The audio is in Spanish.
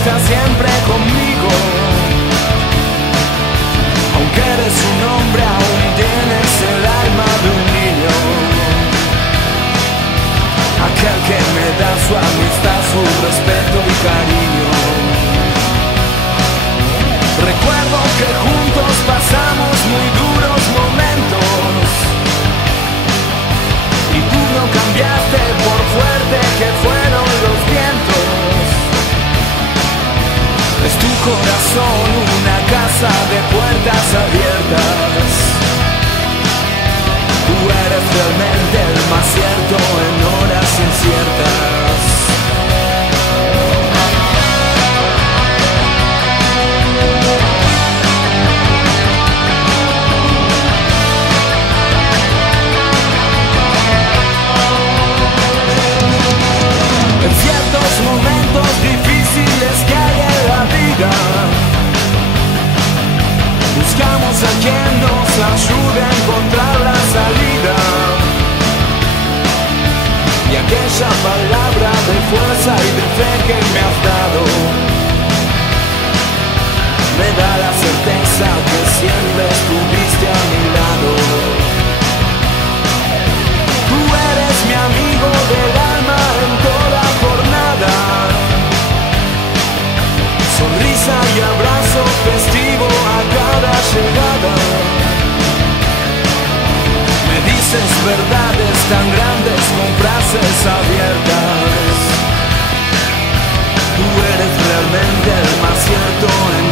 Estás siempre conmigo. Aunque eres un hombre, aún tienes el alma de un niño. Aquel que me da su amistad, su respeto y cariño. Recuerdo que juntos pasamos muy duros momentos, y tú no cambiaste por fuerte que fueron los vientos. Es tu corazón una casa de puertas abiertas. Tú eres realmente el más cierto en horas inciertas. En ciertos momentos difíciles que hay en la vida, buscamos a quien nos ayude a encontrar la salida. Y aquella palabra de fuerza y de fe que me has dado me da la certeza que siempre estuviste a mi lado. Tú eres mi amigo del alma en toda jornada. Sonrisa y abrazo festivo a cada llegada. Me dices verdades tan grandes con frases abiertas. Tú eres realmente el más cierto en